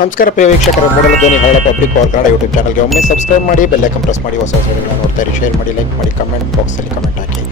ನಮಸ್ಕಾರ ಪ್ರಿಯ ವೀಕ್ಷಕರೇ, ಮೂಡಲ ಧ್ವನಿ ಹಳ್ಳ ಪಬ್ಲಿಕ್ ಪವರ್ ಕನ್ನಡ ಯೂಟ್ಯೂಬ್ ಚಾನಲ್ಗೆ ಒಮ್ಮೆ ಸಬ್ಸ್ಕ್ರೈಬ್ ಮಾಡಿ, ಬೆಲ್ ಐಕಾನ್ ಪ್ರೆಸ್ ಮಾಡಿ, ಹೊಸ ವಿಡಿಯೋಗಳನ್ನ ನೋಡ್ತಾ ಇರಿ. ಶೇರ್ ಮಾಡಿ, ಲೈಕ್ ಮಾಡಿ, ಕಮೆಂಟ್ ಬಾಕ್ಸಲ್ಲಿ ಕಮೆಂಟ್ ಹಾಕಿ.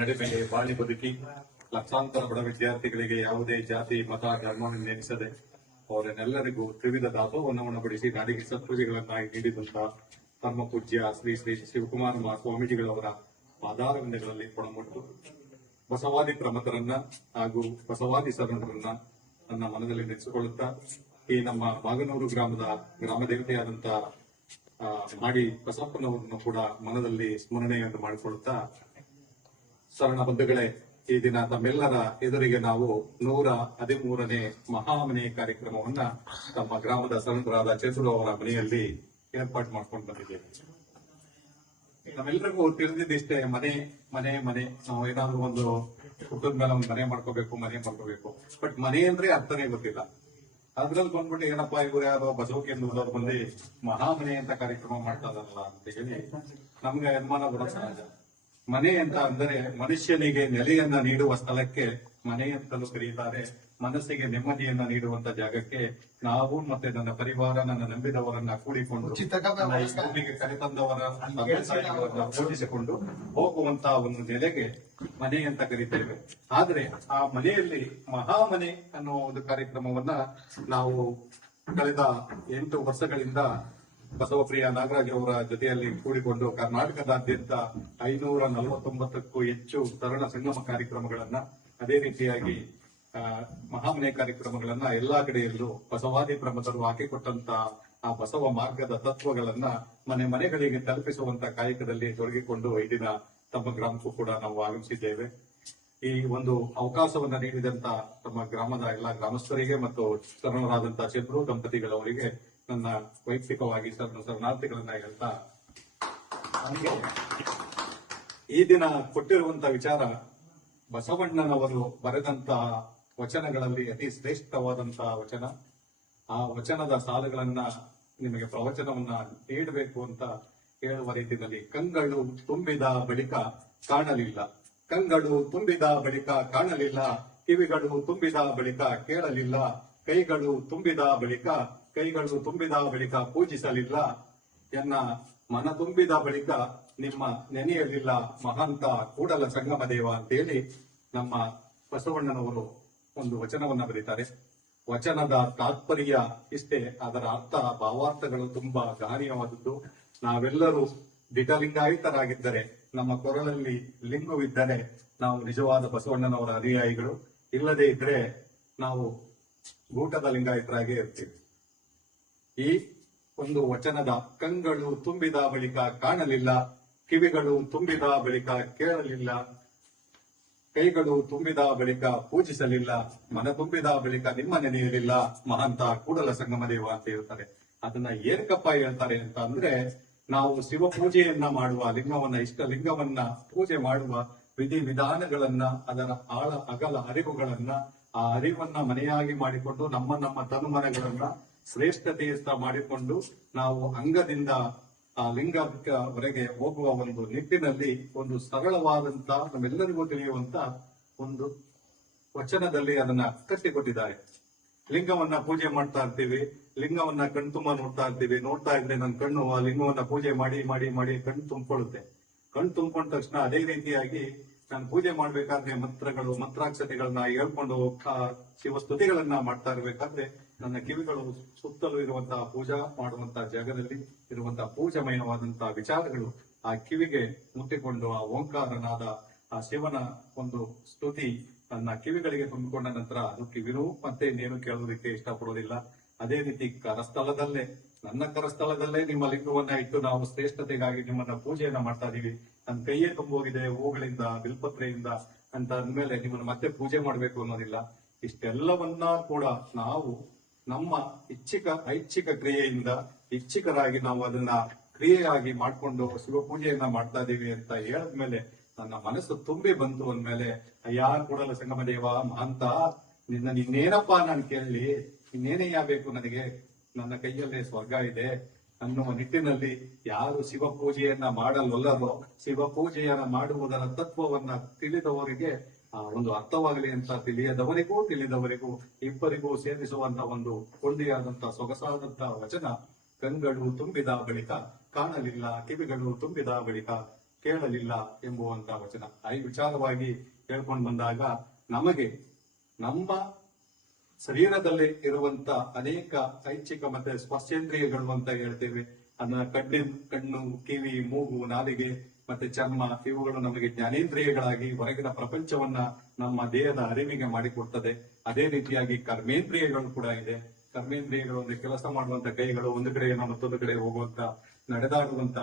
ನಡುವೆ ಬಾಳಿ ಬದುಕಿ ಲಕ್ಷಾಂತರ ಬಡ ವಿದ್ಯಾರ್ಥಿಗಳಿಗೆ ಯಾವುದೇ ಜಾತಿ ಮತ ಧರ್ಮವನ್ನು ನೆನೆಸದೆ ಅವರನ್ನೆಲ್ಲರಿಗೂ ತ್ರಿವಿಧ ದಾಸೋಹವನ್ನು ಉಣಬಡಿಸಿ ನಾಡಿಗೆ ಸತ್ಪೂಜೆಗಳನ್ನಾಗಿ ನೀಡಿದಂತಹ ಧರ್ಮ ಪೂಜ್ಯ ಶ್ರೀ ಶ್ರೀ ಶಿವಕುಮಾರ ಸ್ವಾಮೀಜಿಗಳವರ ಆಧಾರವಂದಗಳಲ್ಲಿ ಕೊಡಮೊಟ್ಟು ಬಸವಾದಿ ಪ್ರಮಥರನ್ನ ಹಾಗೂ ಬಸವಾದಿ ಶರಣರನ್ನ ನನ್ನ ಮನದಲ್ಲಿ ನೆನೆಸಿಕೊಳ್ಳುತ್ತಾ ಈ ನಮ್ಮ ಬಾಗನೂರು ಗ್ರಾಮದ ಗ್ರಾಮ ದೇವತೆಯಾದಂತಹ ಮಾಡಿ ಬಸಪ್ಪನವರನ್ನು ಕೂಡ ಮನದಲ್ಲಿ ಸ್ಮರಣೆಯನ್ನು ಮಾಡಿಕೊಳ್ಳುತ್ತಾ, ಶರಣ ಬಂಧುಗಳೇ, ಈ ದಿನ ತಮ್ಮೆಲ್ಲರ ಎದುರಿಗೆ ನಾವು 113ನೇ ಮಹಾಮನೆ ಕಾರ್ಯಕ್ರಮವನ್ನ ತಮ್ಮ ಗ್ರಾಮದ ಶರಣರಾದ ಚೇತುರು ಅವರ ಮನೆಯಲ್ಲಿ ಏರ್ಪಾಡು ಮಾಡ್ಕೊಂಡು ಬಂದಿದ್ದೇವೆ. ನಮ್ಮೆಲ್ಲರಿಗೂ ತಿಳಿದಿದ್ದಿಷ್ಟೇ, ಮನೆ ಮನೆ ಮನೆ. ನಾವು ಏನಾದ್ರೂ ಒಂದು ಕುಟುಂಬದ ಮೇಲೆ ಒಂದು ಮನೆ ಮಾಡ್ಕೋಬೇಕು. ಬಟ್ ಮನೆ ಅಂದ್ರೆ ಅರ್ಥನೇ ಗೊತ್ತಿಲ್ಲ. ಅದ್ರಲ್ಲಿ ಬಂದ್ಬಿಟ್ಟು ಏನಪ್ಪಾ ಇವ್ರು ಯಾರೋ ಬಸವ ಕೇಂದ್ರದವ್ರು ಬಂದು ಮಹಾಮನೆ ಅಂತ ಕಾರ್ಯಕ್ರಮ ಮಾಡ್ತಾ ಇದಾರಲ್ಲ ಅಂತ ಹೇಳಿ ನಮ್ಗೆ ಅನುಮಾನ ಬರೋ ಸಹಜ. ಮನೆ ಅಂತ ಅಂದರೆ ಮನುಷ್ಯನಿಗೆ ನೆಲೆಯನ್ನ ನೀಡುವ ಸ್ಥಳಕ್ಕೆ ಮನೆ ಅಂತಲೂ ಕರೆಯುತ್ತಾರೆ. ಮನಸ್ಸಿಗೆ ನೆಮ್ಮದಿಯನ್ನ ನೀಡುವಂತ ಜಾಗಕ್ಕೆ ನಾವು ಮತ್ತೆ ನನ್ನ ಪರಿವಾರ, ನನ್ನ ನಂಬಿದವರನ್ನ ಕೂಡಿಕೊಂಡು ಕರೆತಂದವರನ್ನ ಪೂಜಿಸಿಕೊಂಡು ಹೋಗುವಂತ ಒಂದು ನೆಲೆಗೆ ಮನೆ ಅಂತ ಕರೀತೇವೆ. ಆದ್ರೆ ಆ ಮನೆಯಲ್ಲಿ ಮಹಾಮನೆ ಅನ್ನೋ ಒಂದು ಕಾರ್ಯಕ್ರಮವನ್ನ ನಾವು ಕಳೆದ 8 ವರ್ಷಗಳಿಂದ ಬಸವಪ್ರಿಯ ನಾಗರಾಜ್ ಅವರ ಜೊತೆಯಲ್ಲಿ ಕೂಡಿಕೊಂಡು ಕರ್ನಾಟಕದಾದ್ಯಂತ 549ಕ್ಕೂ ಹೆಚ್ಚು ಶರಣ ಸಂಗಮ ಕಾರ್ಯಕ್ರಮಗಳನ್ನ, ಅದೇ ರೀತಿಯಾಗಿ ಮಹಾಮನೆ ಕಾರ್ಯಕ್ರಮಗಳನ್ನ ಎಲ್ಲಾ ಕಡೆಯಲ್ಲೂ ಬಸವಾದಿ ಪ್ರಮಥರು ಹಾಕಿಕೊಟ್ಟಂತ ಆ ಬಸವ ಮಾರ್ಗದ ತತ್ವಗಳನ್ನ ಮನೆಗಳಿಗೆ ತಲುಪಿಸುವಂತ ಕಾಯಕದಲ್ಲಿ ತೊಡಗಿಕೊಂಡು ಈ ದಿನ ತಮ್ಮ ಗ್ರಾಮಕ್ಕೂ ಕೂಡ ನಾವು ಆಗಮಿಸಿದ್ದೇವೆ. ಈ ಒಂದು ಅವಕಾಶವನ್ನ ನೀಡಿದಂತ ತಮ್ಮ ಗ್ರಾಮದ ಎಲ್ಲಾ ಗ್ರಾಮಸ್ಥರಿಗೆ ಮತ್ತು ಶರಣರಾದಂತಹ ಚಂದ್ರು ದಂಪತಿಗಳವರಿಗೆ ನನ್ನ ವೈಯಕ್ತಿಕವಾಗಿ ಶರಣಾರ್ಥಿಗಳನ್ನ ಹೇಳ್ತಾ, ನನಗೆ ಈ ದಿನ ಕೊಟ್ಟಿರುವಂತ ವಿಚಾರ ಬಸವಣ್ಣನವರು ಬರೆದಂತಹ ವಚನಗಳಲ್ಲಿ ಅತಿ ಶ್ರೇಷ್ಠವಾದಂತಹ ವಚನ. ಆ ವಚನದ ಸಾಲುಗಳನ್ನ ನಿಮಗೆ ಪ್ರವಚನವನ್ನ ನೀಡಬೇಕು ಅಂತ ಹೇಳುವ ರೀತಿಯಲ್ಲಿ, ಕಂಗಳು ತುಂಬಿದ ಬಳಿಕ ಕಾಣಲಿಲ್ಲ, ಕಂಗಳು ತುಂಬಿದ ಬಳಿಕ ಕಾಣಲಿಲ್ಲ, ಕಿವಿಗಳು ತುಂಬಿದ ಬಳಿಕ ಕೇಳಲಿಲ್ಲ, ಕೈಗಳು ತುಂಬಿದ ಬಳಿಕ ಪೂಜಿಸಲಿಲ್ಲ, ಎನ್ನ ಮನ ತುಂಬಿದ ಬಳಿಕ ನಿಮ್ಮ ನೆನೆಯಲಿಲ್ಲ ಮಹಾಂತ ಕೂಡಲ ಸಂಗಮ ದೇವ ಅಂತೇಳಿ ನಮ್ಮ ಬಸವಣ್ಣನವರು ಒಂದು ವಚನವನ್ನ ಬರೀತಾರೆ. ವಚನದ ತಾತ್ಪರ್ಯ ಇಷ್ಟೇ, ಅದರ ಅರ್ಥ ಭಾವಾರ್ಥಗಳು ತುಂಬಾ ಗಹನೀಯವಾದದ್ದು. ನಾವೆಲ್ಲರೂ ದಿಟಲಿಂಗಾಯಿತರಾಗಿದ್ದರೆ, ನಮ್ಮ ಕೊರಳಲ್ಲಿ ಲಿಂಗವಿದ್ದರೆ ನಾವು ನಿಜವಾದ ಬಸವಣ್ಣನವರ ಅನುಯಾಯಿಗಳು. ಇಲ್ಲದೆ ಇದ್ರೆ ನಾವು ಗೂಟದ ಲಿಂಗಾಯತರಾಗೇ ಇರ್ತೀವಿ. ಈ ಒಂದು ವಚನದ ಕಂಗಳು ತುಂಬಿದ ಬಳಿಕ ಕಾಣಲಿಲ್ಲ, ಕಿವಿಗಳು ತುಂಬಿದ ಬಳಿಕ ಕೇಳಲಿಲ್ಲ, ಕೈಗಳು ತುಂಬಿದ ಬಳಿಕ ಪೂಜಿಸಲಿಲ್ಲ, ಮನ ತುಂಬಿದ ಬಳಿಕ ನಿಮ್ಮ ನೆನೆಯಲಿಲ್ಲ ಮಹಾಂತ ಕೂಡಲ ಸಂಗಮ ದೇವ ಅಂತ ಹೇಳ್ತಾರೆ. ಅದನ್ನ ಏನಕ್ಕಪ್ಪ ಹೇಳ್ತಾರೆ ಅಂತ ಅಂದ್ರೆ, ನಾವು ಶಿವ ಪೂಜೆಯನ್ನ ಮಾಡುವ ಲಿಂಗವನ್ನ, ಇಷ್ಟ ಲಿಂಗವನ್ನ ಪೂಜೆ ಮಾಡುವ ವಿಧಿ ವಿಧಾನಗಳನ್ನ, ಅದರ ಆಳ ಅಗಲ ಅರಿವುಗಳನ್ನ, ಆ ಅರಿವನ್ನ ಮನೆಯಾಗಿ ಮಾಡಿಕೊಂಡು ನಮ್ಮ ತನುಮನಗಳನ್ನ ಶ್ರೇಷ್ಠತೆಯತ್ತ ಮಾಡಿಕೊಂಡು ನಾವು ಅಂಗದಿಂದ ಆ ಲಿಂಗವರೆಗೆ ಹೋಗುವ ಒಂದು ನಿಟ್ಟಿನಲ್ಲಿ ಒಂದು ಸರಳವಾದಂತ, ನಮ್ಮೆಲ್ಲರಿಗೂ ತಿಳಿಯುವಂತ ಒಂದು ವಚನದಲ್ಲಿ ಅದನ್ನ ಕಟ್ಟಿಕೊಟ್ಟಿದ್ದಾರೆ. ಲಿಂಗವನ್ನ ಪೂಜೆ ಮಾಡ್ತಾ ಇರ್ತೀವಿ, ಲಿಂಗವನ್ನ ಕಣ್ತುಂಬ ನೋಡ್ತಾ ಇರ್ತೀವಿ. ನೋಡ್ತಾ ಇದ್ರೆ ನನ್ನ ಕಣ್ಣು ಆ ಲಿಂಗವನ್ನ ಪೂಜೆ ಮಾಡಿ ಮಾಡಿ ಮಾಡಿ ಕಣ್ಣು ತುಂಬಿಕೊಳ್ಳುತ್ತೆ. ಕಣ್ಣು ತುಂಬಿಕೊಂಡ ತಕ್ಷಣ ಅದೇ ರೀತಿಯಾಗಿ ನಾನು ಪೂಜೆ ಮಾಡ್ಬೇಕಾದ್ರೆ ಮಂತ್ರಾಕ್ಷತೆಗಳನ್ನ ಹೇಳ್ಕೊಂಡು ಶಿವಸ್ತುತಿಗಳನ್ನ ಮಾಡ್ತಾ ಇರ್ಬೇಕಾದ್ರೆ ನನ್ನ ಕಿವಿಗಳು ಸುತ್ತಲೂ ಇರುವಂತಹ ಪೂಜಾ ಮಾಡುವಂತಹ ಜಾಗದಲ್ಲಿ ಇರುವಂತಹ ಪೂಜಮಯವಾದಂತಹ ವಿಚಾರಗಳು ಆ ಕಿವಿಗೆ ಮುಟ್ಟಿಕೊಂಡು, ಆ ಓಂಕಾರನಾದ ಆ ಶಿವನ ಒಂದು ಸ್ತುತಿ ನನ್ನ ಕಿವಿಗಳಿಗೆ ತುಂಬಿಕೊಂಡ ನಂತರ ಅದು ಕಿವಿನೂ ಮತ್ತೆ ಇನ್ನೇನು ಕೇಳೋದಕ್ಕೆ ಇಷ್ಟಪಡೋದಿಲ್ಲ. ಅದೇ ರೀತಿ ಕರಸ್ಥಳದಲ್ಲೇ, ನನ್ನ ಕರಸ್ಥಳದಲ್ಲೇ ನಿಮ್ಮ ಲಿಂಗವನ್ನ ಇಟ್ಟು ನಾವು ಶ್ರೇಷ್ಠತೆಗಾಗಿ ನಿಮ್ಮನ್ನ ಪೂಜೆಯನ್ನ ಮಾಡ್ತಾ ಇದೀವಿ. ನನ್ನ ಕೈಯೇ ತುಂಬೋಗಿದೆ ಹೂಗಳಿಂದ, ಬಿಲ್ಪತ್ರೆಯಿಂದ ಅಂತ ಅಂದ್ಮೇಲೆ ನಿಮ್ಮನ್ನ ಮತ್ತೆ ಪೂಜೆ ಮಾಡ್ಬೇಕು ಅನ್ನೋದಿಲ್ಲ. ಇಷ್ಟೆಲ್ಲವನ್ನ ಕೂಡ ನಾವು ನಮ್ಮ ಐಚ್ಛಿಕ ಕ್ರಿಯೆಯಿಂದ ಇಚ್ಛಿಕರಾಗಿ ನಾವು ಅದನ್ನ ಕ್ರಿಯೆಯಾಗಿ ಮಾಡ್ಕೊಂಡು ಶಿವ ಪೂಜೆಯನ್ನ ಮಾಡ್ತಾ ಇದೀವಿ ಅಂತ ಹೇಳಿದ್ಮೇಲೆ ನನ್ನ ಮನಸ್ಸು ತುಂಬಿ ಬಂತು ಅಂದ್ಮೇಲೆ ಅಯ್ಯ ಕೂಡಲ ಸಂಗಮ ದೇವ ಅಂತ ಇನ್ನೇನಪ್ಪಾ ನಾನು ಕೇಳಲಿ, ಇನ್ನೇನಯ್ಯ ಬೇಕು ನನಗೆ, ನನ್ನ ಕೈಯಲ್ಲೇ ಸ್ವರ್ಗ ಇದೆ ಅನ್ನುವ ನಿಟ್ಟಿನಲ್ಲಿ ಯಾರು ಶಿವ ಪೂಜೆಯನ್ನ ಮಾಡಲ್ಲವೋ, ಶಿವ ಪೂಜೆಯನ್ನ ಮಾಡುವುದರ ತತ್ವವನ್ನ ತಿಳಿದವರಿಗೆ ಆ ಒಂದು ಅರ್ಥವಾಗಲಿ ಅಂತ ತಿಳಿದವರಿಗೂ ಇಬ್ಬರಿಗೂ ಸೇರಿಸುವಂತ ಒಂದು ಕೊಂಡಿಯಾದಂತ ಸೊಗಸಾದಂತ ವಚನ. ಕಣ್ಗಳು ತುಂಬಿದ ಬಳಿಕ ಕಾಣಲಿಲ್ಲ, ಕಿವಿಗಳು ತುಂಬಿದ ಬಳಿಕ ಕೇಳಲಿಲ್ಲ ಎಂಬುವಂತ ವಚನ. ಈ ವಿಚಾರವಾಗಿ ಹೇಳ್ಕೊಂಡು ಬಂದಾಗ ನಮಗೆ ನಮ್ಮ ಶರೀರದಲ್ಲಿ ಇರುವಂತ ಅನೇಕ ಐಚ್ಛಿಕ ಮತ್ತೆ ಸ್ಪರ್ಶೇಂದ್ರಿಯಗಳು ಅಂತ ಹೇಳ್ತೇವೆ. ಕಣ್ಣು, ಕಿವಿ, ಮೂಗು, ನಾಲಿಗೆ ಮತ್ತೆ ಚರ್ಮ, ಇವುಗಳು ನಮಗೆ ಜ್ಞಾನೇಂದ್ರಿಯಗಳಾಗಿ ಹೊರಗಿನ ಪ್ರಪಂಚವನ್ನ ನಮ್ಮ ದೇಹದ ಅರಿವಿಗೆ ಮಾಡಿಕೊಡ್ತದೆ. ಅದೇ ರೀತಿಯಾಗಿ ಕರ್ಮೇಂದ್ರಿಯಗಳು ಕೂಡ ಇದೆ. ಕರ್ಮೇಂದ್ರಿಯಗಳು ಅಂದ್ರೆ ಕೆಲಸ ಮಾಡುವಂತ ಕೈಗಳು, ಒಂದು ಕಡೆಯಿಂದ ಮತ್ತೊಂದು ಕಡೆ ಹೋಗುವಂತ ನಡೆದಾಡುವಂತ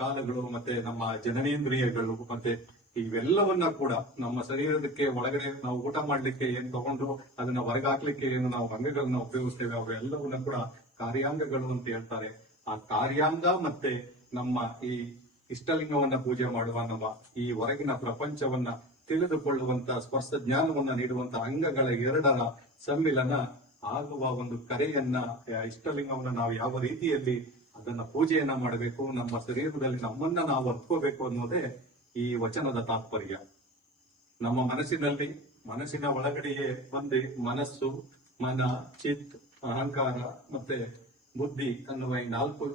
ಕಾಲಗಳು, ಮತ್ತೆ ನಮ್ಮ ಜನನೇಂದ್ರಿಯಗಳು, ಮತ್ತೆ ಇವೆಲ್ಲವನ್ನ ಕೂಡ ನಮ್ಮ ಶರೀರದಕ್ಕೆ ಒಳಗಡೆ ನಾವು ಊಟ ಮಾಡ್ಲಿಕ್ಕೆ ಏನ್ ತಗೊಂಡು ಅದನ್ನ ಹೊರಗಾಕ್ಲಿಕ್ಕೆ ಏನು ನಾವು ಅಂಗಗಳನ್ನ ಉಪಯೋಗಿಸ್ತೇವೆ, ಅವೆಲ್ಲವನ್ನ ಕೂಡ ಕಾರ್ಯಾಂಗಗಳು ಅಂತ ಹೇಳ್ತಾರೆ. ಆ ಕಾರ್ಯಾಂಗ ಮತ್ತೆ ನಮ್ಮ ಈ ಇಷ್ಟಲಿಂಗವನ್ನ ಪೂಜೆ ಮಾಡುವ ನಮ್ಮ ಈ ಹೊರಗಿನ ಪ್ರಪಂಚವನ್ನ ತಿಳಿದುಕೊಳ್ಳುವಂತ ಸ್ಪರ್ಶ ಜ್ಞಾನವನ್ನ ನೀಡುವಂತ ಅಂಗಗಳ ಎರಡರ ಸಮ್ಮಿಲನ ಆಗುವ ಒಂದು ಕರೆಯನ್ನ, ಇಷ್ಟಲಿಂಗವನ್ನ ನಾವು ಯಾವ ರೀತಿಯಲ್ಲಿ ಅದನ್ನ ಪೂಜೆಯನ್ನ ಮಾಡಬೇಕು, ನಮ್ಮ ಶರೀರದಲ್ಲಿ ನಮ್ಮನ್ನ ನಾವು ಅರ್ತ್ಕೋಬೇಕು ಅನ್ನೋದೇ ಈ ವಚನದ ತಾತ್ಪರ್ಯ. ನಮ್ಮ ಮನಸ್ಸಿನ ಒಳಗಡೆಯೇ ಒಂದೇ ಮನಸ್ಸು, ಮನ, ಚಿತ್, ಅಹಂಕಾರ ಮತ್ತೆ ಬುದ್ಧಿ ಅನ್ನುವ ಈ 4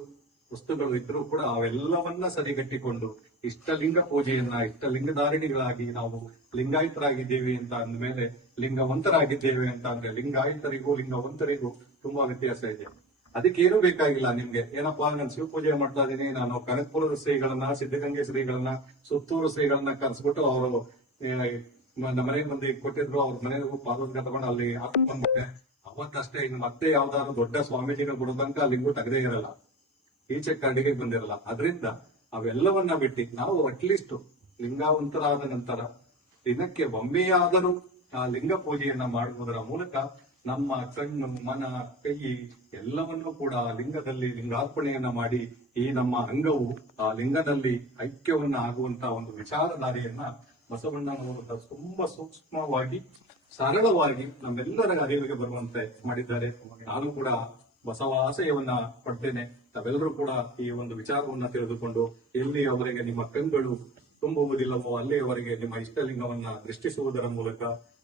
ವಸ್ತುಗಳು ಇದ್ರೂ ಕೂಡ ಅವೆಲ್ಲವನ್ನ ಸರಿಗಟ್ಟಿಕೊಂಡು ಇಷ್ಟಲಿಂಗ ಪೂಜೆಯನ್ನ, ಇಷ್ಟಲಿಂಗಧಾರಿಣಿಗಳಾಗಿ ನಾವು ಲಿಂಗಾಯತರಾಗಿದ್ದೇವೆ ಅಂತ ಅಂದ್ಮೇಲೆ, ಲಿಂಗವಂತರಾಗಿದ್ದೇವೆ ಅಂತ ಅಂದ್ರೆ ಲಿಂಗಾಯತರಿಗೂ ಲಿಂಗವಂತರಿಗೂ ತುಂಬಾ ವ್ಯತ್ಯಾಸ ಇದೆ. ಅದಕ್ಕೇನು ಬೇಕಾಗಿಲ್ಲ ನಿಮ್ಗೆ. ಏನಪ್ಪಾ, ನಾನು ಶಿವ ಪೂಜೆ ಮಾಡ್ತಾ ಇದೀನಿ, ನಾನು ಕನಕಪುರದ ಶ್ರೀಗಳನ್ನ, ಸಿದ್ಧಗಂಗೆ ಶ್ರೀಗಳನ್ನ, ಸುತ್ತೂರು ಶ್ರೀಗಳನ್ನ ಕರೆಸ್ಬಿಟ್ಟು ಅವರು ನಮ್ಮ ಮನೆಗೆ ಬಂದು ಕೊಟ್ಟಿದ್ರು, ಅವ್ರ ಮನೆಗೂ ಪಾದೋದ್ಗ ತಗೊಂಡು ಅಲ್ಲಿ ಹಾಕೊಂಡ್ಬಿಟ್ಟೆ. ಅವತ್ತಷ್ಟೇ. ಇನ್ನು ಮತ್ತೆ ಯಾವ್ದಾದ್ರು ದೊಡ್ಡ ಸ್ವಾಮೀಜಿನ ಕೊಡೋದಂಕ ಲಿಂಗು ತೆಗದೇ ಇರಲ್ಲ, ಈಚೆ ಅಡಿಗೆ ಬಂದಿರಲ್ಲ. ಅದರಿಂದ ಅವೆಲ್ಲವನ್ನ ಬಿಟ್ಟು ನಾವು ಅಟ್ಲೀಸ್ಟ್ ಲಿಂಗಾವಂತರಾದ ನಂತರ ದಿನಕ್ಕೆ ಒಮ್ಮೆಯಾದರೂ ಆ ಲಿಂಗ ಪೂಜೆಯನ್ನ ಮಾಡುವುದರ ಮೂಲಕ ನಮ್ಮ ಕಣ್ಣು, ಮನ, ಕೈ ಎಲ್ಲವನ್ನೂ ಕೂಡ ಲಿಂಗದಲ್ಲಿ ಲಿಂಗಾರ್ಪಣೆಯನ್ನ ಮಾಡಿ ಈ ನಮ್ಮ ಅಂಗವು ಆ ಲಿಂಗದಲ್ಲಿ ಐಕ್ಯವನ್ನ ಆಗುವಂತ ಒಂದು ವಿಚಾರಧಾರೆಯನ್ನ ಬಸವಣ್ಣನವರು ತುಂಬಾ ಸೂಕ್ಷ್ಮವಾಗಿ, ಸರಳವಾಗಿ ನಮ್ಮೆಲ್ಲರ ಅರಿವಿಗೆ ಬರುವಂತೆ ಮಾಡಿದ್ದಾರೆ. ನಾನು ಕೂಡ ಬಸವಾಶಯವನ್ನ ಪಡ್ತೇನೆ. ತಾವೆಲ್ಲರೂ ಕೂಡ ಈ ಒಂದು ವಿಚಾರವನ್ನ ತಿಳಿದುಕೊಂಡು ಎಲ್ಲಿಯವರೆಗೆ ನಿಮ್ಮ ಕಣ್ಗಳು ತುಂಬುವುದಿಲ್ಲವೋ ಅಲ್ಲಿಯವರೆಗೆ ನಿಮ್ಮ ಇಷ್ಟಲಿಂಗವನ್ನ ದೃಷ್ಟಿಸುವುದರ ಮೂಲಕ,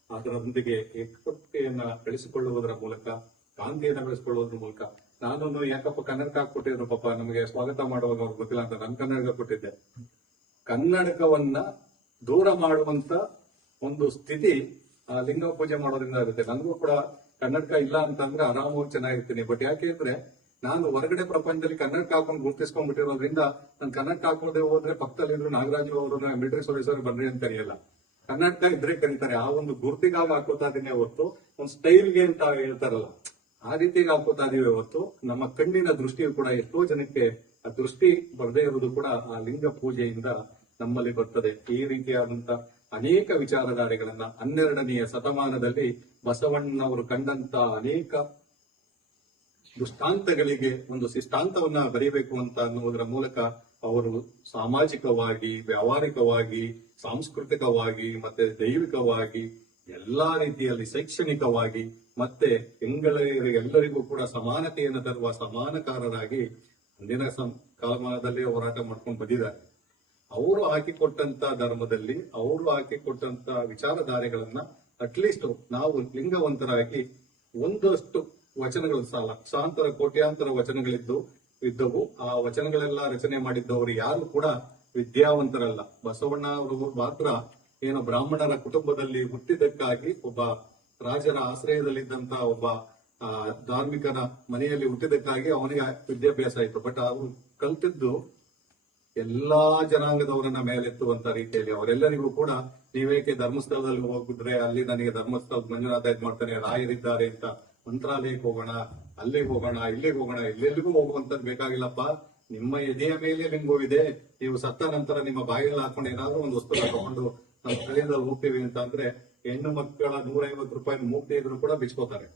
ಅದರೊಂದಿಗೆ ಏಕತೆಯನ್ನ ಬೆಳೆಸಿಕೊಳ್ಳುವುದರ ಮೂಲಕ, ಕಾಂತಿಯನ್ನ ಬೆಳೆಸಿಕೊಳ್ಳುವುದರ ಮೂಲಕ. ನಾನು ಯಾಕಪ್ಪ ಕನ್ನಡಕ ಹಾಕೊಟ್ಟಿದ್ರು, ಪಾಪ ನಮಗೆ ಸ್ವಾಗತ ಮಾಡುವಾಗ ಅವ್ರಿಗೆ ಗೊತ್ತಿಲ್ಲ ಅಂತ ನಾನು ಕನ್ನಡಕ ಕೊಟ್ಟಿದ್ದೆ. ಕನ್ನಡಕವನ್ನ ದೂರ ಮಾಡುವಂತ ಒಂದು ಸ್ಥಿತಿ ಲಿಂಗ ಪೂಜೆ ಮಾಡೋದ್ರಿಂದ ಇರುತ್ತೆ. ನನಗೂ ಕೂಡ ಕನ್ನಡಕ ಇಲ್ಲ ಅಂತಂದ್ರೆ ಆರಾಮಾಗಿ ಚೆನ್ನಾಗಿರ್ತೀನಿ. ಬಟ್ ಯಾಕೆ ಅಂದ್ರೆ ನಾನು ಹೊರಗಡೆ ಪ್ರಪಂಚದಲ್ಲಿ ಕನ್ನಡಕ ಹಾಕೊಂಡು ಗುರುತಿಸ್ಕೊಂಡ್ಬಿಟ್ಟಿರೋದ್ರಿಂದ ನಾನು ಕನ್ನಡಕ ಹಾಕೋದೇ ಹೋದ್ರೆ ಪಕ್ಕದಲ್ಲಿ ಇದ್ರು ನಾಗರಾಜು ಅವರು ಮಿಲಿಟರಿ ಸರ್ವಿಸ್ ಅವ್ರು ಬನ್ರಿ ಅಂತ ಕರೆಯಲ್ಲ, ಕನ್ನಡಕ ಇದ್ರೆ ಕರೀತಾರೆ. ಆ ಒಂದು ಗುರುತಿಗಾಗಿ ಹಾಕೋತಾ ಇದೀನಿ ಹೊರತು ಒಂದು ಸ್ಟೈಲ್ಗೆ ಅಂತ ಹೇಳ್ತಾರಲ್ಲ, ಆ ರೀತಿಗೆ ಹಾಕೋತಾ ಇದೀವಿ ಹೊರತು ನಮ್ಮ ಕಣ್ಣಿನ ದೃಷ್ಟಿಯು ಕೂಡ ಎಷ್ಟೋ ಜನಕ್ಕೆ ಆ ದೃಷ್ಟಿ ಬರದೇ ಇರುವುದು ಕೂಡ ಆ ಲಿಂಗ ಪೂಜೆಯಿಂದ ನಮ್ಮಲ್ಲಿ ಬರ್ತದೆ. ಈ ರೀತಿಯಾದಂತ ಅನೇಕ ವಿಚಾರಧಾರೆಗಳನ್ನ 12ನೆಯ ಶತಮಾನದಲ್ಲಿ ಬಸವಣ್ಣನವರು ಕಂಡಂತ ಅನೇಕ ದೃಷ್ಟಾಂತಗಳಿಗೆ ಒಂದು ಶಿಷ್ಟಾಂತವನ್ನ ಬರೀಬೇಕು ಅಂತ ಅನ್ನುವುದರ ಮೂಲಕ ಅವರು ಸಾಮಾಜಿಕವಾಗಿ, ವ್ಯಾವಹಾರಿಕವಾಗಿ, ಸಾಂಸ್ಕೃತಿಕವಾಗಿ ಮತ್ತೆ ದೈವಿಕವಾಗಿ ಎಲ್ಲಾ ರೀತಿಯಲ್ಲಿ ಶೈಕ್ಷಣಿಕವಾಗಿ ಮತ್ತೆ ಎಲ್ಲರಿಗೂ ಕೂಡ ಸಮಾನತೆಯನ್ನು ತರುವ ಸಮಾನಕಾರರಾಗಿ ಅಂದಿನ ಕಾಲಮಾನದಲ್ಲಿ ಹೋರಾಟ ಮಾಡ್ಕೊಂಡು ಬಂದಿದ್ದಾರೆ. ಅವರು ಹಾಕಿಕೊಟ್ಟಂತ ಧರ್ಮದಲ್ಲಿ, ಅವರು ಹಾಕಿಕೊಟ್ಟಂತ ವಿಚಾರಧಾರೆಗಳನ್ನ ಅಟ್ಲೀಸ್ಟ್ ನಾವು ಲಿಂಗವಂತರಾಗಿ ಒಂದಷ್ಟು ವಚನಗಳು ಲಕ್ಷಾಂತರ ಕೋಟ್ಯಾಂತರ ಇದ್ದವು. ಆ ವಚನಗಳೆಲ್ಲ ರಚನೆ ಮಾಡಿದ್ದವರು ಯಾರು ಕೂಡ ವಿದ್ಯಾವಂತರಲ್ಲ. ಬಸವಣ್ಣ ಅವರು ಮಾತ್ರ ಏನು ಬ್ರಾಹ್ಮಣರ ಕುಟುಂಬದಲ್ಲಿ ಹುಟ್ಟಿದ್ದಕ್ಕಾಗಿ, ಒಬ್ಬ ರಾಜರ ಆಶ್ರಯದಲ್ಲಿದ್ದಂತ ಒಬ್ಬ ಧಾರ್ಮಿಕನ ಮನೆಯಲ್ಲಿ ಹುಟ್ಟಿದ್ದಕ್ಕಾಗಿ ಅವನಿಗೆ ವಿದ್ಯಾಭ್ಯಾಸ ಆಯಿತು. ಬಟ್ ಅವರು ಕಲ್ತಿದ್ದು ಎಲ್ಲಾ ಜನಾಂಗದವರನ್ನ ಮೇಲೆತ್ತುವಂತ ರೀತಿಯಲ್ಲಿ. ಅವರೆಲ್ಲರಿಗೂ ಕೂಡ ನೀವೇಕೆ ಧರ್ಮಸ್ಥಳದಲ್ಲಿ ಹೋಗಿದ್ರೆ ಅಲ್ಲಿ ನನಗೆ ಧರ್ಮಸ್ಥಳ ಮಂಜುನಾಥ ಇದ್ ಮಾಡ್ತಾನೆ, ರಾಯರಿದ್ದಾರೆ ಅಂತ ಮಂತ್ರಾಲಯಕ್ಕೆ ಹೋಗೋಣ, ಅಲ್ಲಿಗೆ ಹೋಗೋಣ, ಇಲ್ಲಿಗೆ ಹೋಗೋಣ, ಎಲ್ಲೆಲ್ಲಿಗೂ ಹೋಗುವಂತದ್ದು ಬೇಕಾಗಿಲ್ಲಪ್ಪ. ನಿಮ್ಮ ಎದೆಯ ಮೇಲೆ ಲಿಂಗು ಇದೆ. ನೀವು ಸತ್ತ ನಂತರ ನಿಮ್ಮ ಬಾಯಿಯಲ್ಲಿ ಹಾಕೊಂಡು ಏನಾದ್ರೂ ಒಂದು ವಸ್ತು ಹಾಕೊಂಡು ನಮ್ಮ ಕಡೆಯಿಂದ ಹೋಗ್ತೀವಿ ಅಂತ ಅಂದ್ರೆ ಹೆಣ್ಣು ಮಕ್ಕಳ 150 ರೂಪಾಯಿ ಮೂಗ್ತಿ ಇದ್ರು ಕೂಡ ಬಿಚ್ಕೋತಾರೆ.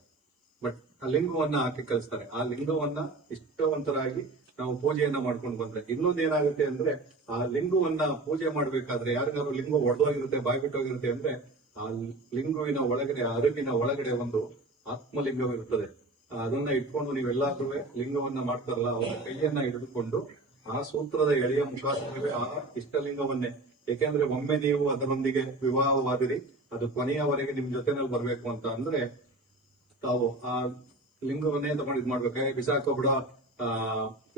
ಬಟ್ ಆ ಲಿಂಗವನ್ನ ಹಾಕಿ ಕಳಿಸ್ತಾರೆ. ಆ ಲಿಂಗವನ್ನ ಇಷ್ಟವಂತರಾಗಿ ನಾವು ಪೂಜೆಯನ್ನ ಮಾಡ್ಕೊಂಡು ಬಂದ್ರೆ ಇನ್ನೊಂದು ಏನಾಗುತ್ತೆ ಅಂದ್ರೆ ಆ ಲಿಂಗವನ್ನ ಪೂಜೆ ಮಾಡ್ಬೇಕಾದ್ರೆ ಯಾರಿಗಾದ್ರು ಲಿಂಗ ಒಡೆದೋಗಿರುತ್ತೆ ಬಾಯ್ಬಿಟ್ಟೋಗಿರುತ್ತೆ ಅಂದ್ರೆ ಆ ಲಿಂಗುವಿನ ಒಳಗಡೆ ಅರಿವಿನ ಒಳಗಡೆ ಒಂದು ಆತ್ಮಲಿಂಗವಿರುತ್ತದೆ. ಅದನ್ನ ಇಟ್ಕೊಂಡು ನೀವೆಲ್ಲಾದ್ರೂ ಲಿಂಗವನ್ನ ಮಾಡ್ತಾರಲ್ಲ ಅವರ ಕೈಯನ್ನ ಹಿಡಿದುಕೊಂಡು ಆ ಸೂತ್ರದ ಎಳೆಯ ಮುಖಾಂತರವೇ ಆ ಇಷ್ಟಲಿಂಗವನ್ನೇ, ಯಾಕೆಂದ್ರೆ ಒಮ್ಮೆ ನೀವು ಅದರೊಂದಿಗೆ ವಿವಾಹವಾದಿರಿ ಅದು ಕೊನೆಯವರೆಗೆ ನಿಮ್ ಜೊತೆನಲ್ಲಿ ಬರ್ಬೇಕು ಅಂತ ಅಂದ್ರೆ ತಾವು ಆ ಲಿಂಗವನ್ನೇ ತಗೊಂಡು ಇದ್ ಮಾಡ್ಬೇಕು. ಬಿಸಾಕೋಬಿಡ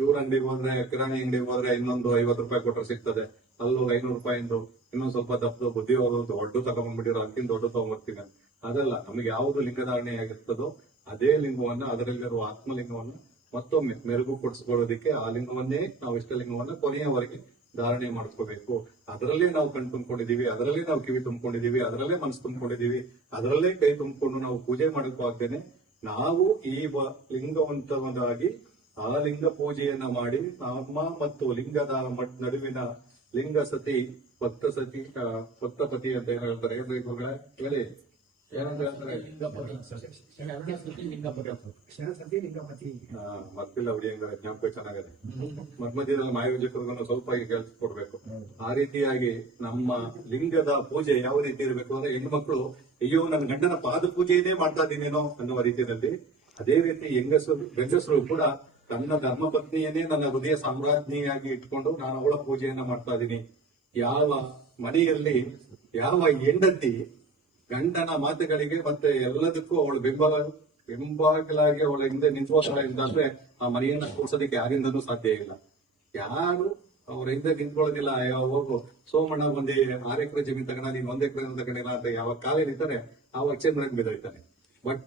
ಇವ್ರ ಅಂಗಡಿಗೆ ಹೋದ್ರೆ ಕಿರಾಣಿ ಅಂಗಡಿಗೆ ಹೋದ್ರೆ ಇನ್ನೊಂದು 50 ರೂಪಾಯಿ ಕೊಟ್ಟರೆ ಸಿಗ್ತದೆ, ಅಲ್ಲೂ 500 ರೂಪಾಯಿಂದು ಇನ್ನೊಂದ್ ಸ್ವಲ್ಪ ದಪ್ಪದು ಬುದ್ಧಿ ಹೋಗೋದು ದೊಡ್ಡ ತಗೊಂಡ್ಬಿಟ್ಟಿರೋ ಅದಕ್ಕಿಂತ ದೊಡ್ಡ ತಗೊಂಡ್ಬರ್ತೀವಿ. ಅದಲ್ಲ, ನಮಗೆ ಯಾವುದು ಲಿಂಗಧಾರಣೆ ಆಗಿರ್ತದೋ ಅದೇ ಲಿಂಗವನ್ನ ಅದರಲ್ಲಿರುವ ಆತ್ಮಲಿಂಗವನ್ನ ಮತ್ತೊಮ್ಮೆ ಮೆರುಗು ಕೊಡಿಸ್ಕೊಳ್ಳೋದಿಕ್ಕೆ ಆ ಲಿಂಗವನ್ನೇ ನಾವು ಇಷ್ಟಲಿಂಗವನ್ನ ಕೊನೆಯವರೆಗೆ ಧಾರಣೆ ಮಾಡ್ಕೋಬೇಕು. ಅದರಲ್ಲೇ ನಾವು ಕಣ್ ತುಂಬಿಕೊಂಡಿದೀವಿ, ಅದರಲ್ಲೇ ನಾವು ಕಿವಿ ತುಂಬಿಕೊಂಡಿದೀವಿ, ಅದರಲ್ಲೇ ಮನಸ್ಸು ತುಂಬಿಕೊಂಡಿದೀವಿ, ಅದರಲ್ಲೇ ಕೈ ತುಂಬಿಕೊಂಡು ನಾವು ಪೂಜೆ ಮಾಡಕ್ಕೂ ಆಗ್ದೇನೆ ನಾವು ಈ ಲಿಂಗವಂತವಾಗಿ ಆ ಲಿಂಗ ಪೂಜೆಯನ್ನ ಮಾಡಿ ನಮ್ಮ ಮತ್ತು ಲಿಂಗದ ನಡುವಿನ ಲಿಂಗ ಸತಿ ಭಕ್ತ ಸತಿ ಭಕ್ತಪತಿ ಅಂತ ಏನ್ ಹೇಳ್ತಾರೆ ಹೇಳಿ ಏನಂತ ಹೇಳ್ತಾರೆ? ಮತ್ತಿಲ್ಲ ಹುಡಿಯಂಗ ಜ್ಞಾಪಕ ಚೆನ್ನಾಗದೆ. ಮಧ್ಯದಲ್ಲಿ ಮಾಯೋಜಕರಿಗೂ ಸ್ವಲ್ಪ ಕೇಳಿಸ್ಕೊಡ್ಬೇಕು. ಆ ರೀತಿಯಾಗಿ ನಮ್ಮ ಲಿಂಗದ ಪೂಜೆ ಯಾವ ರೀತಿ ಇರಬೇಕು ಅಂದ್ರೆ ಹೆಣ್ಮಕ್ಳು ಅಯ್ಯೋ ನನ್ನ ಗಂಡನ ಪಾದ ಪೂಜೆಯನ್ನೇ ಮಾಡ್ತಾ ಇದೀನೇನೋ ಅನ್ನುವ ರೀತಿಯಲ್ಲಿ, ಅದೇ ರೀತಿ ಗಂಡಸರು ಕೂಡ ತನ್ನ ಧರ್ಮ ಪತ್ನಿಯನ್ನೇ ನನ್ನ ಹೃದಯ ಸಾಮ್ರಾಜ್ಞಿಯಾಗಿ ಇಟ್ಕೊಂಡು ನಾನು ಅವಳ ಪೂಜೆಯನ್ನ ಮಾಡ್ತಾ ಇದ್ದೀನಿ. ಯಾವ ಮನೆಯಲ್ಲಿ ಯಾವ ಹೆಂಡತಿ ಗಂಡನ ಮಾತುಗಳಿಗೆ ಮತ್ತೆ ಎಲ್ಲದಕ್ಕೂ ಅವಳು ಬೆಂಬಲವಾಗಿ ಅವಳ ಹಿಂದೆ ನಿಂತ್ಕೋತಾಳೆ ಅಂತಂದ್ರೆ ಆ ಮನೆಯನ್ನ ಕೂರ್ಸೋದಕ್ಕೆ ಯಾರಿಂದನೂ ಸಾಧ್ಯ ಇಲ್ಲ. ಯಾರು ಅವ್ರ ಹಿಂದೆ ನಿಂತ್ಕೊಳ್ಳೋದಿಲ್ಲ. ಹೋಗು ಸೋಮಣ್ಣ ಒಂದೇ 6 ಎಕರೆ ಜಮೀನ್ ತಗೋಣ, ನೀನ್ 1 ಎಕರೆ ತಗೊಂಡಿಲ್ಲ ಅಂತ ಯಾವಾಗ ಕಾಲೇ ನಿಂತಾನೆ ಆವಾಗ ಚಂದ್ರನ್ ಬಿದ್ದೋಯ್ತಾನೆ. ಬಟ್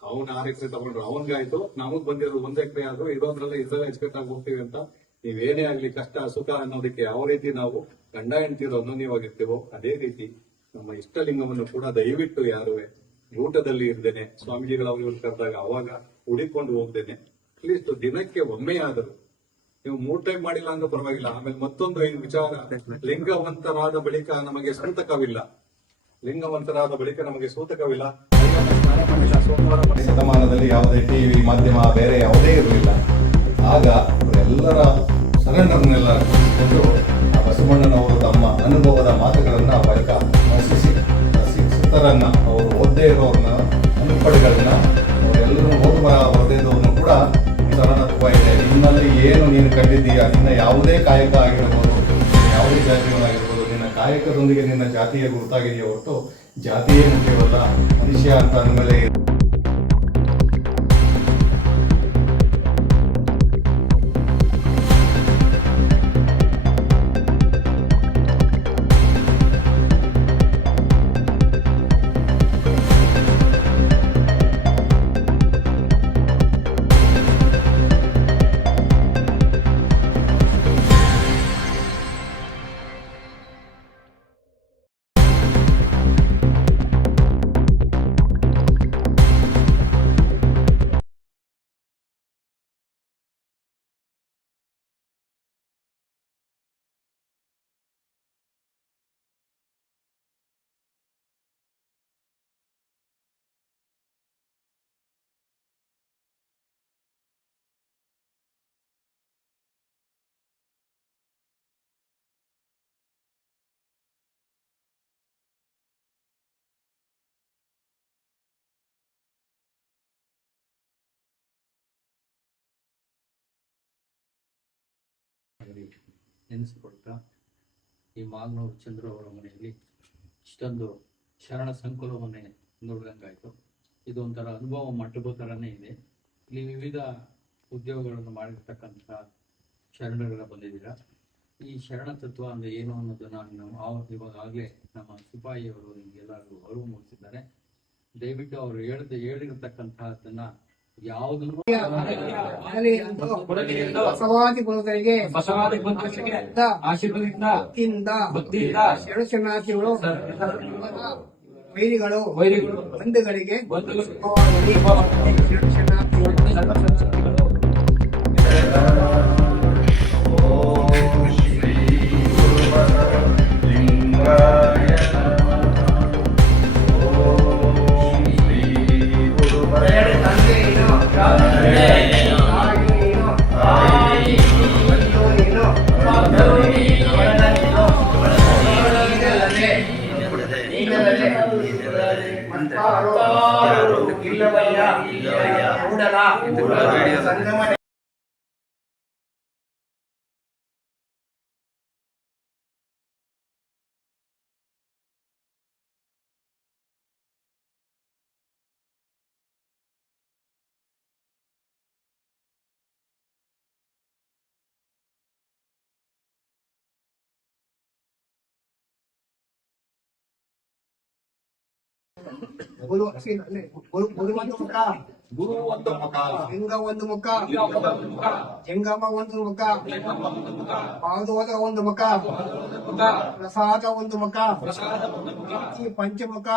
ಅವ್ನ 6 ಎಕರೆ ತಗೊಂಡ್ರು ಅವನ್ಗಾಯ್ತು, ನಮಗ್ ಬಂದಿರೋದು 1 ಎಕರೆ ಆದ್ರೂ ಇದ್ರಲ್ಲೇ ಎಚ್ಚೆತ್ತಾಗಿ ಹೋಗ್ತೀವಿ ಅಂತ ನೀವೇನೇ ಆಗ್ಲಿ ಕಷ್ಟ ಸುಖ ಅನ್ನೋದಕ್ಕೆ ಯಾವ ರೀತಿ ನಾವು ಗಂಡ ಹೆಂಡ್ತಿರೋ ಅನ್ಯೋನ್ಯವಾಗಿರ್ತೀವೋ ಅದೇ ರೀತಿ ನಮ್ಮ ಇಷ್ಟಲಿಂಗವನ್ನು ಕೂಡ ದಯವಿಟ್ಟು ಯಾರುವೆ ಊಟದಲ್ಲಿ ಇರ್ದೇನೆ ಸ್ವಾಮೀಜಿಗಳ ಅವ್ರು ಕರೆದಾಗ ಅವಾಗ ಹುಡಿಕೊಂಡು ಹೋಗ್ದೇನೆ ಅಟ್ಲೀಸ್ಟ್ ದಿನಕ್ಕೆ ಒಮ್ಮೆ ಆದರೂ ನೀವು 3 ಟೈಮ್ ಮಾಡಿಲ್ಲ ಅಂದ್ರೆ ಪರವಾಗಿಲ್ಲ. ಆಮೇಲೆ ಮತ್ತೊಂದು ಏನು ವಿಚಾರ, ಲಿಂಗವಂತರಾದ ಬಳಿಕ ನಮಗೆ ಸೂತಕವಿಲ್ಲ. ಸ್ನಾನ ಮಾಡಿಲ್ಲ, ಸೋಮವಾರ ಶತಮಾನದಲ್ಲಿ ಯಾವುದೇ ಟಿವಿ ಮಾಧ್ಯಮ ಬೇರೆ ಯಾವುದೇ ಇರಲಿಲ್ಲ. ಆಗ ಎಲ್ಲರ ಸರೆಂಡರ್ನೆಲ್ಲ ಕೊಂಡು ಬಸವಣ್ಣನವರು ತಮ್ಮ ಅನುಭವದ ಮಾತುಗಳನ್ನ ಬಳಿಕ ಶಿಕ್ಷಿತರನ್ನ ಅವರು ಓದ್ದೇ ಇರೋರ್ನ ಅನುಪಡೆಗಳನ್ನ ಅವರೆಲ್ಲರೂ ಓದಬಾರದೇದವ್ರನ್ನು ಕೂಡ ಸರಣತ್ವ ಇದೆ. ನಿನ್ನಲ್ಲಿ ಏನು ನೀನು ಕಂಡಿದ್ದೀಯಾ, ನಿನ್ನ ಯಾವುದೇ ಕಾಯಕ ಆಗಿರಬಹುದು, ಯಾವುದೇ ಜಾತಿಯವನಾಗಿರ್ಬೋದು, ನಿನ್ನ ಕಾಯಕದೊಂದಿಗೆ ನಿನ್ನ ಜಾತಿಯ ಗುರುತಾಗಿದೆಯೋ ಹೊರತು ಜಾತಿಯೇ ಮುಖ್ಯವಲ್ಲ. ಮನುಷ್ಯ ಅಂತ ಅಂದಮೇಲೆ ನೆನೆಸಿಕೊಡ್ತಾ ಈ ಮಾಗ್ನೂರು ಚಂದ್ರು ಅವರ ಮನೆಯಲ್ಲಿ ಇಷ್ಟೊಂದು ಶರಣ ಸಂಕುಲವನ್ನೇ ನೋಡಿದಂಗಾಯ್ತು. ಇದು ಒಂಥರ ಅನುಭವ ಮಂಟಪ ಥರನೇ ಇದೆ. ಇಲ್ಲಿ ವಿವಿಧ ಉದ್ಯೋಗಗಳನ್ನು ಮಾಡಿರ್ತಕ್ಕಂಥ ಶರಣರೆಲ್ಲ ಬಂದಿದ್ದೀರಾ. ಈ ಶರಣ ತತ್ವ ಅಂದರೆ ಏನು ಅನ್ನೋದನ್ನು ಇವಾಗಲೇ ನಮ್ಮ ಸಿಪಾಯಿಯವರು ನಿಮಗೆಲ್ಲರಿಗೂ ಅರಿವು ಮೂಡಿಸಿದ್ದಾರೆ. ದಯವಿಟ್ಟು ಅವರು ಹೇಳಿರ್ತಕ್ಕಂಥದ್ದನ್ನ ಯಾವುದನ್ನು ಬಸವಾದಿ ಗುರುಗಳಿಗೆ ಆಶೀರ್ವಾದದಿಂದ ಭಕ್ತಿಯಿಂದ ಶರಣಾರ್ಥಿಗಳು ವೈರಿಗಳು ಬಂಧುಗಳಿಗೆ ತಂದೆ ಸಂಗಮ ಗುರು ಒಂದು ಮುಖ, ಗುರು ಒಂದು ಮುಖ, ಲಿಂಗ ಒಂದು ಮುಖ, ಜಂಗಮ ಒಂದು ಮುಖ, ಪಾದೋದ ಒಂದು ಮುಖ, ಪ್ರಸಾದ ಒಂದು ಮುಖ, ಈ ಪಂಚಮುಖ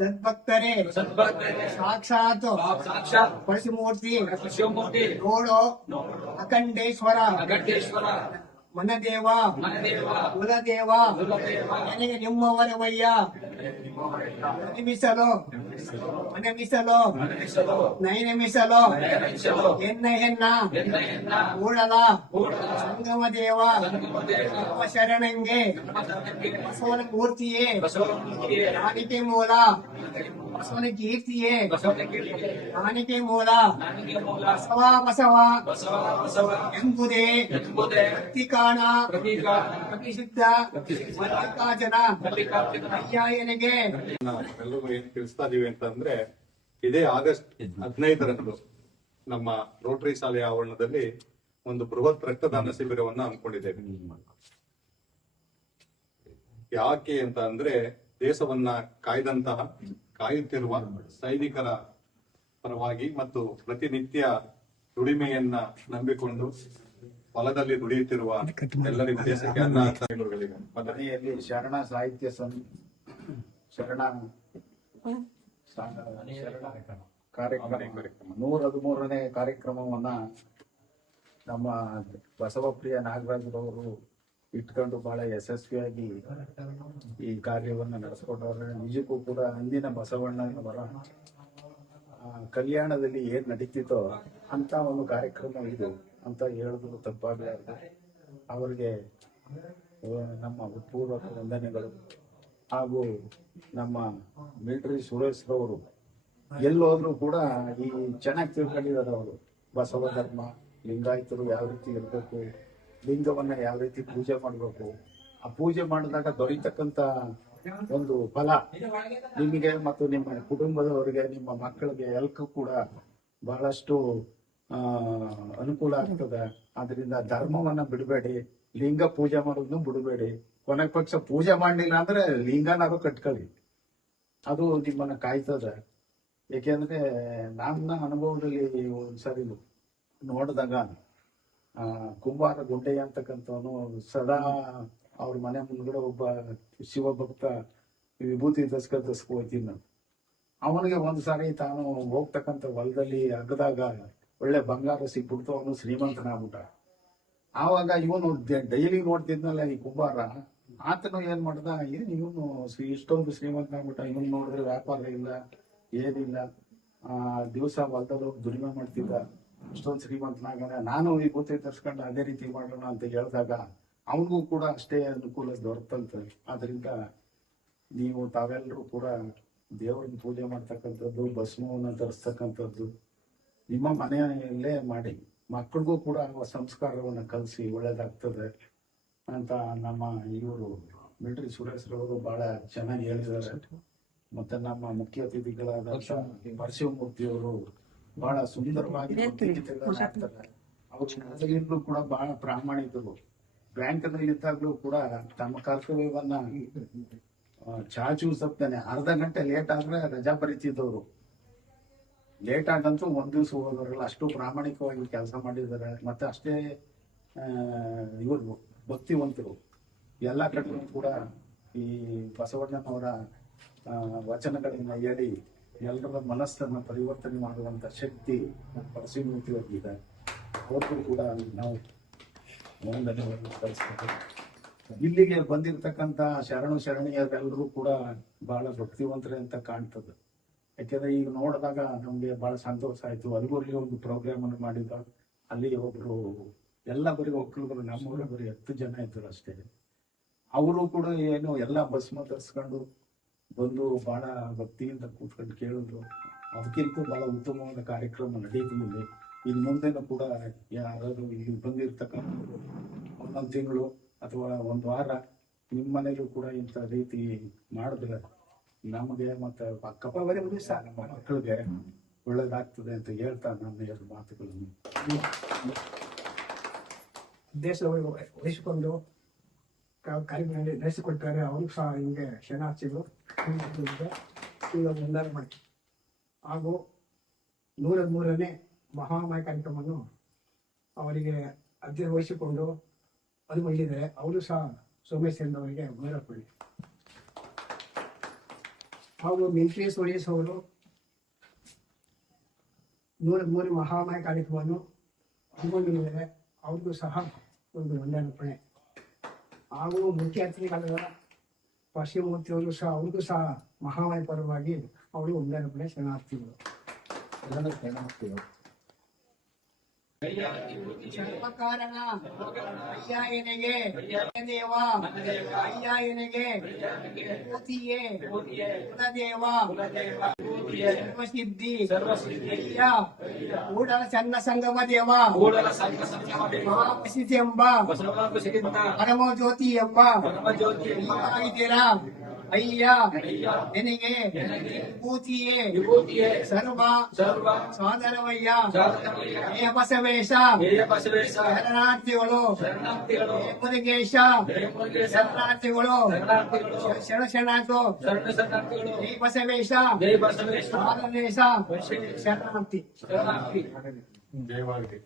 ಸದ್ಭಕ್ತರೇ ಸಾಕ್ಷಾತ್ ಪರಶುಮೂರ್ತಿ ನೋಡೋ ಅಖಂಡೇಶ್ವರ ಮನದೇವ ಕುಲದೇವ ನನಗೆ ನಿಮ್ಮವರವಯ್ಯ ಮನಮಿಸಲು ನಯನಮಿಸಲು ಹೆನ್ನ ಕೂಡಲ ಸಂಗಮ ದೇವ ನಮ್ಮ ಶರಣಂಗೆ ಬಸವನ ಮೂರ್ತಿಯೇ ಕಾಣಿಕೆ ಮೂಲ ಬಸವನ ಕೀರ್ತಿಯೇ ಕಾಣಿಕೆ ಮೂಲ ಬಸವ ಎಂಬುದೇ ಪ್ರತಿಕಾಣ ಪ್ರತಿಸಿದ್ಧ ಮಲ್ಲಿಕಾರ್ಜುನ ಅಯ್ಯಾಯನಿಗೆ ಎಲ್ಲರೂ ಏನ್ ತಿಳಿಸ್ತಾ ಇದೀವಿ ಅಂತಂದ್ರೆ, ಇದೇ ಆಗಸ್ಟ್ 15ರಂದು ನಮ್ಮ ರೋಟರಿ ಶಾಲೆಯ ಆವರಣದಲ್ಲಿ ಒಂದು ಬೃಹತ್ ರಕ್ತದಾನ ಶಿಬಿರವನ್ನ ಹಮ್ಮಿಕೊಂಡಿದ್ದೇವೆ. ಯಾಕೆ ಅಂತ ಅಂದ್ರೆ, ದೇಶವನ್ನ ಕಾಯುತ್ತಿರುವ ಸೈನಿಕರ ಪರವಾಗಿ ಮತ್ತು ಪ್ರತಿನಿತ್ಯ ದುಡಿಮೆಯನ್ನ ನಂಬಿಕೊಂಡು ಹೊಲದಲ್ಲಿ ದುಡಿಯುತ್ತಿರುವ ಎಲ್ಲರಿಗೂ ದೇಶಕ್ಕೆ ಅನ್ನ ಮನೆಯಲ್ಲಿ ಶರಣ ಸಾಹಿತ್ಯ ಶರಣ ಕಾರ್ಯಕ್ರಮ 113ನೇ ಕಾರ್ಯಕ್ರಮವನ್ನ ನಮ್ಮ ಬಸವಪ್ರಿಯ ನಾಗರಾಜರವರು ಇಟ್ಕೊಂಡು ಬಹಳ ಯಶಸ್ವಿಯಾಗಿ ಈ ಕಾರ್ಯವನ್ನ ನಡೆಸ್ಕೊಂಡವ್ರೆ. ನಿಜಕ್ಕೂ ಕೂಡ ಅಂದಿನ ಬಸವಣ್ಣನವರ ಕಲ್ಯಾಣದಲ್ಲಿ ಏನ್ ನಡೀತಿತ್ತೋ ಅಂತ ಒಂದು ಕಾರ್ಯಕ್ರಮ ಇದು ಅಂತ ಹೇಳಿದ್ರು ತಪ್ಪಾಗಲಾರದು. ಅವರಿಗೆ ನಮ್ಮ ಪೂರ್ವಕ ವಂದನೆಗಳು. ಹಾಗೂ ನಮ್ಮ ಮಿಲಿಟರಿ ಸುರೇಶ್ರವರು ಎಲ್ಲೋದ್ರು ಕೂಡ ಈ ಚೆನ್ನಾಗಿ ತಿಳ್ಕೊಂಡಿದ್ದಾರೆ. ಅವರು ಬಸವ ಧರ್ಮ, ಲಿಂಗಾಯತರು ಯಾವ ರೀತಿ ಇರಬೇಕು, ಲಿಂಗವನ್ನ ಯಾವ ರೀತಿ ಪೂಜೆ ಮಾಡಬೇಕು, ಆ ಪೂಜೆ ಮಾಡಿದಾಗ ದೊರೀತಕ್ಕಂತ ಒಂದು ಫಲ ನಿಮಗೆ ಮತ್ತು ನಿಮ್ಮ ಕುಟುಂಬದವರಿಗೆ, ನಿಮ್ಮ ಮಕ್ಕಳಿಗೆ ಎಲ್ಲಕ್ಕೂ ಕೂಡ ಬಹಳಷ್ಟು ಅನುಕೂಲ ಆಗ್ತದೆ. ಅದರಿಂದ ಧರ್ಮವನ್ನ ಬಿಡಬೇಡಿ, ಲಿಂಗ ಪೂಜೆ ಮಾಡೋದನ್ನು ಬಿಡಬೇಡಿ. ಕೊನೆ ಪಕ್ಷ ಪೂಜೆ ಮಾಡಲಿಲ್ಲ ಅಂದ್ರೆ ಲಿಂಗನಾರು ಕಟ್ಕೊಳ್ಳಿ, ಅದು ನಿಮ್ಮನ್ನ ಕಾಯ್ತದೆ. ಏಕೆಂದ್ರೆ ನನ್ನ ಅನುಭವದಲ್ಲಿ ಒಂದ್ಸರಿ ನೋಡಿದಾಗ ಕುಂಬಾರ ಗುಡ್ಡೆಯ ಅಂತಕ್ಕಂಥವನು ಸದಾ ಅವ್ರ ಮನೆ ಮುಂದ್ಗಡೆ ಒಬ್ಬ ಶಿವಭಕ್ತ ವಿಭೂತಿ ದಸ್ಕೋ ಹೋಗ್ತೀನಿ ನಾನು. ಅವನಿಗೆ ಒಂದ್ಸಾರಿ ತಾನು ಹೋಗ್ತಕ್ಕಂಥ ಹೊಲದಲ್ಲಿ ಅಗ್ಗದಾಗ ಒಳ್ಳೆ ಬಂಗಾರ ಸಿಕ್ಬಿಡ್ತು, ಅವನು ಶ್ರೀಮಂತನಾಗ್ಬಿಟ್ಟ. ಆವಾಗ ಇವನು ಡೈಲಿ ನೋಡ್ತಿದ್ನಲ್ಲ ಈ ಕುಂಬಾರ, ಆತನು ಏನ್ ಮಾಡ್ದ, ಏನ್ ಇವನು ಇಷ್ಟೊಂದು ಶ್ರೀಮಂತನಾಗ್ಬಿಟ್ಟ, ಇವನ್ ನೋಡಿದ್ರೆ ವ್ಯಾಪಾರ ಇಲ್ಲ ಏನಿಲ್ಲ, ದಿವಸ ಹೊಲದಲ್ಲಿ ದುಡಿಮೆ ಮಾಡ್ತಿದ್ದ, ಇಷ್ಟೊಂದು ಶ್ರೀಮಂತನಾಗ ನಾನು ವಿಭೂತಿ ತರ್ಸ್ಕೊಂಡು ಅದೇ ರೀತಿ ಮಾಡೋಣ ಅಂತ ಹೇಳಿದಾಗ ಅವನಿಗೂ ಕೂಡ ಅಷ್ಟೇ ಅನುಕೂಲ ದೊರಕಂತೆ. ಆದ್ರಿಂದ ನೀವು ತಾವೆಲ್ಲರೂ ಕೂಡ ದೇವರನ್ನ ಪೂಜೆ ಮಾಡ್ತಕ್ಕಂಥದ್ದು, ಭಸ್ಮವನ್ನ ಧರಿಸ್ತಕ್ಕಂಥದ್ದು ನಿಮ್ಮ ಮನೆಯಲ್ಲೇ ಮಾಡಿ, ಮಕ್ಕಳಿಗೂ ಕೂಡ ಸಂಸ್ಕಾರವನ್ನ ಕಲಿಸಿ ಒಳ್ಳೇದಾಗ್ತದೆ ಅಂತ ನಮ್ಮ ಇವರು ಮಿಲಿಟರಿ ಸುರೇಶ್ರವರು ಬಹಳ ಚೆನ್ನಾಗಿ ಹೇಳಿದ್ದಾರೆ. ಮತ್ತೆ ನಮ್ಮ ಮುಖ್ಯ ಅತಿಥಿಗಳಾದ ಪರಶಿವಮೂರ್ತಿಯವರು ಬಹಳ ಸುಂದರವಾಗಿ ಅವರು ಕೂಡ ಬಹಳ ಪ್ರಾಮಾಣಿಕರು. ಬ್ಯಾಂಕ್ನಲ್ಲಿ ಇದ್ದಾಗಲೂ ಕೂಡ ತಮ್ಮ ಕರ್ತವ್ಯವನ್ನ ಚಾಚು ಸಪ್ತಾನೆ ಅರ್ಧ ಗಂಟೆ ಲೇಟ್ ಆದ್ರೆ ರಜಾ ಬರೀತಿದ್ದವರು. ಲೇಟ್ ಆಗಂತೂ ಒಂದ್ ದಿವ್ಸ ಹೋಗೋದ್ರಲ್ಲ, ಅಷ್ಟು ಪ್ರಾಮಾಣಿಕವಾಗಿ ಕೆಲಸ ಮಾಡಿದ್ದಾರೆ. ಮತ್ತೆ ಅಷ್ಟೇ ಇವರು ಭಕ್ತಿವಂತರು. ಎಲ್ಲ ಕಡೆಗೂ ಕೂಡ ಈ ಬಸವಣ್ಣನವರ ವಚನಗಳನ್ನ ಹೇಳಿ ಎಲ್ಲರ ಮನಸ್ಸನ್ನ ಪರಿವರ್ತನೆ ಮಾಡುವಂತ ಶಕ್ತಿ ಪರಶುಮೂರ್ತಿಯವರಿಗಿದೆ. ಅವ್ರಿಗೂ ಕೂಡ ನಾವು ಕಳಿಸ್ತೇವೆ. ಇಲ್ಲಿಗೆ ಬಂದಿರತಕ್ಕಂತ ಶರಣೆಯರೆಲ್ಲರೂ ಕೂಡ ಬಹಳ ಭಕ್ತಿವಂತರೇ ಅಂತ ಕಾಣ್ತದೆ. ಯಾಕೆಂದ್ರೆ ಈಗ ನೋಡಿದಾಗ ನಮ್ಗೆ ಬಹಳ ಸಂತೋಷ ಆಯ್ತು. ಅಲ್ಗೂರ್ಲಿ ಒಂದು ಪ್ರೋಗ್ರಾಮ್ ಅನ್ನು ಮಾಡಿದ್ದ, ಅಲ್ಲಿ ಒಬ್ರು ಎಲ್ಲ ಬರೀ ಒಕ್ಕಲಿಗರು, ನಮ್ಮೂರ ಬರೀ 10 ಜನ ಇದ್ರು ಅಷ್ಟೇ. ಅವರು ಕೂಡ ಏನು ಎಲ್ಲ ಬಸ್ ಮಾತಾಡ್ಸ್ಕೊಂಡು ಬಂದು ಬಹಳ ಭಕ್ತಿಯಿಂದ ಕೂತ್ಕೊಂಡು ಕೇಳಿದ್ರು. ಅದಕ್ಕಿಂತ ಬಹಳ ಉತ್ತಮವಾದ ಕಾರ್ಯಕ್ರಮ ನಡೀತಿದೆ. ಇನ್ನು ಮುಂದೆನೂ ಕೂಡ ಯಾರಾದ್ರೂ ಇಲ್ಲಿ ಬಂದಿರ್ತಕ್ಕಂಥ ಒಂದೊಂದು ತಿಂಗಳು ಅಥವಾ ಒಂದು ವಾರ ನಿಮ್ಮ ಮನೇಲೂ ಕೂಡ ಇಂಥ ರೀತಿ ಮಾಡಿದ್ರೆ ನಮಗೆ ಮತ್ತೆ ಅಕ್ಕಪಕ್ಕ ನಮ್ಮ ಮಕ್ಕಳಿಗೆ ಒಳ್ಳೇದಾಗ್ತದೆ ಅಂತ ಹೇಳ್ತಾ ನನ್ನ 2 ಮಾತುಗಳನ್ನು ದೇಶ ವಹಿಸಿಕೊಂಡು ಕಾರ್ಯಕ್ರಮ ನಡೆಸಿಕೊಡ್ತಾರೆ. ಅವರು ಸಹ ಹಿಂಗೆ ಶರಣಾರ್ಥಿಗಳು ಒಂದಾರು ಮಾಡಿ ಹಾಗೂ 103ನೇ ಮಹಾಮಾಯ ಕಾರ್ಯಕ್ರಮವನ್ನು ಅವರಿಗೆ ಅಧ್ಯಯನ ವಹಿಸಿಕೊಂಡು ಅದು ಬಂದಿದ್ದಾರೆ. ಅವರು ಸಹ ಸೋಮೇಶ್ ಅವರಿಗೆ ಗೌರವಪಡಿ ಹಾಗೂ ಮಿಲಿಟರಿ ಸೋಲಿಯಸ್ ಅವರು 103 ಮಹಾಮಾಯ ಕಾರ್ಯಕ್ರಮವನ್ನು ಹಮ್ಮಿಕೊಂಡಿದ್ದಾರೆ. ಅವ್ರಿಗೂ ಸಹ ಒಂದು ವಂದನಾರ್ಪಣೆ ಹಾಗೂ ಮುಖ್ಯ ಅತಿಥಿಗಳಾದ ಪಶ್ಚಿಮಮೂರ್ತಿಯವರು ಸಹ ಅವ್ರಿಗೂ ಸಹ ಮಹಾಮಾಯ ಪರವಾಗಿ ಅವರು ವಂದನಾರ್ಪಣೆ ಶರಣಾರ್ಥಿಗಳು. ಸರ್ವಕಾರಣ ಅಯ್ಯ ಎನೆಗೆ ದೇವ ಅಯ್ಯ ಎನೆಗೆ ಜ್ಯೋತಿಯೇ ಕುಲದೇವ ಸರ್ವಸಿದ್ಧಿ ಅಯ್ಯ ಕೂಡಲ ಚನ್ನ ಸಂಗಮ ದೇವ ಮಹಾಪಸಿತಿ ಎಂಬ ಪರಮ ಜ್ಯೋತಿ ಎಂಬ ನೀವಾಗಿದ್ದೀರಾ ಅಯ್ಯ ನಿನಗೆ ವಿಭೂತಿಯೇ ಸರ್ವ ಸಾಧನವಯ್ಯ ಹೇ ಬಸವೇಶ ಶರಣಾರ್ಥಿಗಳು ಹೇ ಮುರುಗೇಶ ಶರಣಾರ್ಥಿಗಳು ಶರಣಾರ್ಥು ಹೇ ಬಸವೇಶ ಶರಣಾರ್ಥಿ. ಜಯವಾಗಲಿ.